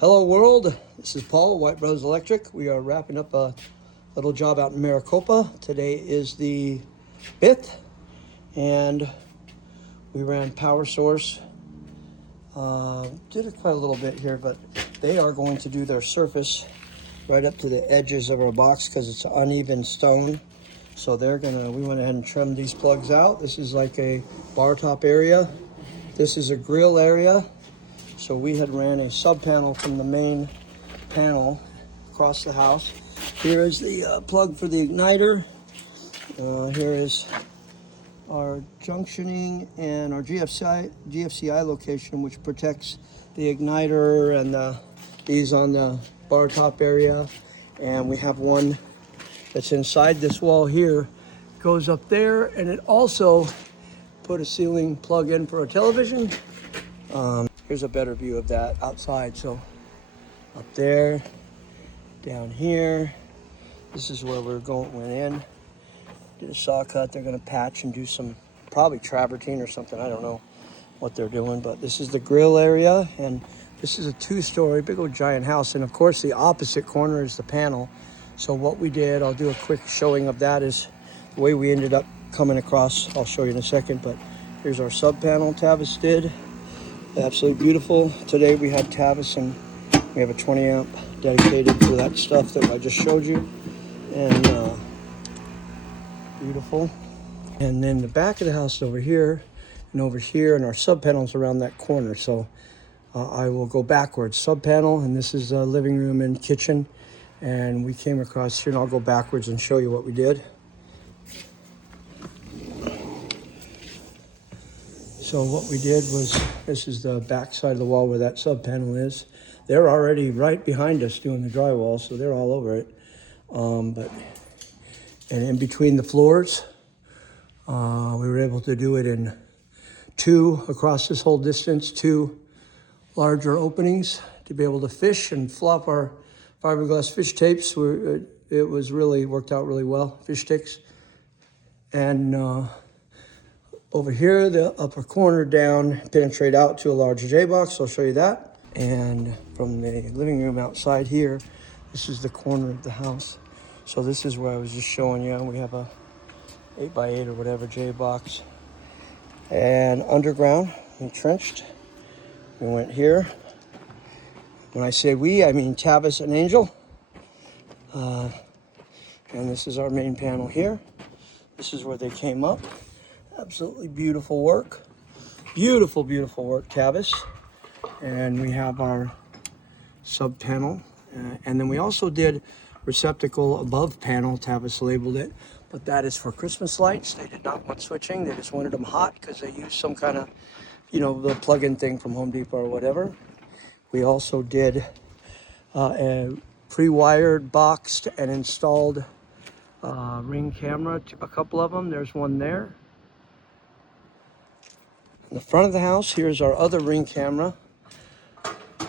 Hello world, this is Paul, White Brothers Electric. We are wrapping up a little job out in Maricopa. Today is the 5th, and we ran power source. Did it quite a little bit here, but they are going to do their surface right up to the edges of our box because it's uneven stone. So we went ahead and trimmed these plugs out. This is like a bar top area. This is a grill area. So we had ran a sub panel from the main panel across the house. Here is the plug for the igniter. Here is our junctioning and our GFCI location, which protects the igniter and these on the bar top area. And we have one that's inside this wall here, goes up there, and it also put a ceiling plug in for a television. Here's a better view of that outside. So up there, down here, this is where went in. Did a saw cut. They're gonna patch and do some, probably travertine or something. I don't know what they're doing, but this is the grill area, and this is a 2-story, big old giant house. And of course, the opposite corner is the panel. So what we did, I'll do a quick showing of that, is the way we ended up coming across. I'll show you in a second, but here's our sub panel Tavis did. Absolutely beautiful. Today we had Tavis, and we have a 20 amp dedicated to that stuff that I just showed you. And beautiful. And then the back of the house over here, and our sub panels around that corner. So I will go backwards. Sub panel, and this is a living room and kitchen. And we came across here, and I'll go backwards and show you what we did. So what we did was, this is the back side of the wall where that sub panel is. They're already right behind us doing the drywall, so they're all over it. And in between the floors, we were able to do it in 2 across this whole distance, 2 larger openings to be able to fish and flop our fiberglass fish tapes. It was really worked out really well, fish sticks. And over here, the upper corner down, penetrate out to a larger J-box. I'll show you that. And from the living room outside here, this is the corner of the house. So this is where I was just showing you. We have a 8x8 or whatever J-box. And underground, we trenched. We went here. When I say we, I mean Tavis and Angel. And this is our main panel here. This is where they came up. Absolutely beautiful work. Beautiful, beautiful work, Tavis. And we have our sub panel. And then we also did receptacle above panel. Tavis labeled it. But that is for Christmas lights. They did not want switching. They just wanted them hot because they used some kind of, the plug-in thing from Home Depot or whatever. We also did a pre-wired, boxed, and installed Ring camera, a couple of them. There's one there. In the front of the house, here's our other Ring camera.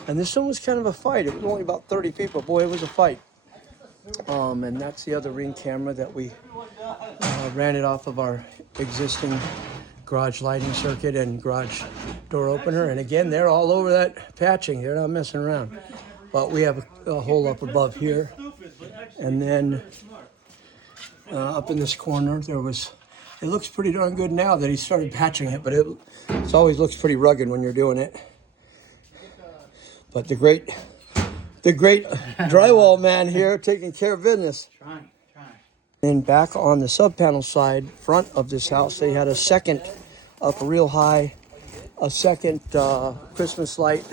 And this one was kind of a fight. It was only about 30 feet, but boy, it was a fight. And that's the other Ring camera that we ran it off of our existing garage lighting circuit and garage door opener. And again, they're all over that patching. They're not messing around. But we have a hole up above here. And then up in this corner, it looks pretty darn good now that he started patching it, but it always looks pretty rugged when you're doing it. But the great drywall man here taking care of business. Trying. And back on the sub panel side, front of this house, they had a second up real high, a second Christmas light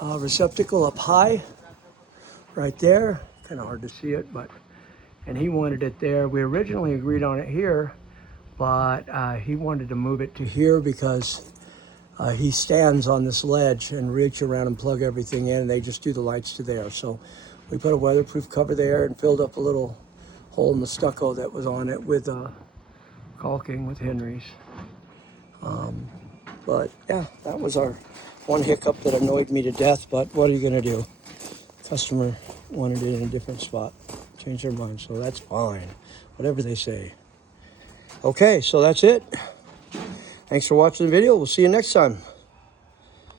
receptacle up high, right there. Kind of hard to see it, and he wanted it there. We originally agreed on it here, but he wanted to move it to here because he stands on this ledge and reach around and plug everything in, and they just do the lights to there. So we put a weatherproof cover there and filled up a little hole in the stucco that was on it with caulking with Henry's. But yeah, that was our one hiccup that annoyed me to death, but what are you gonna do? Customer wanted it in a different spot, changed their mind, so that's fine, whatever they say. Okay, so that's it. Thanks for watching the video. We'll see you next time.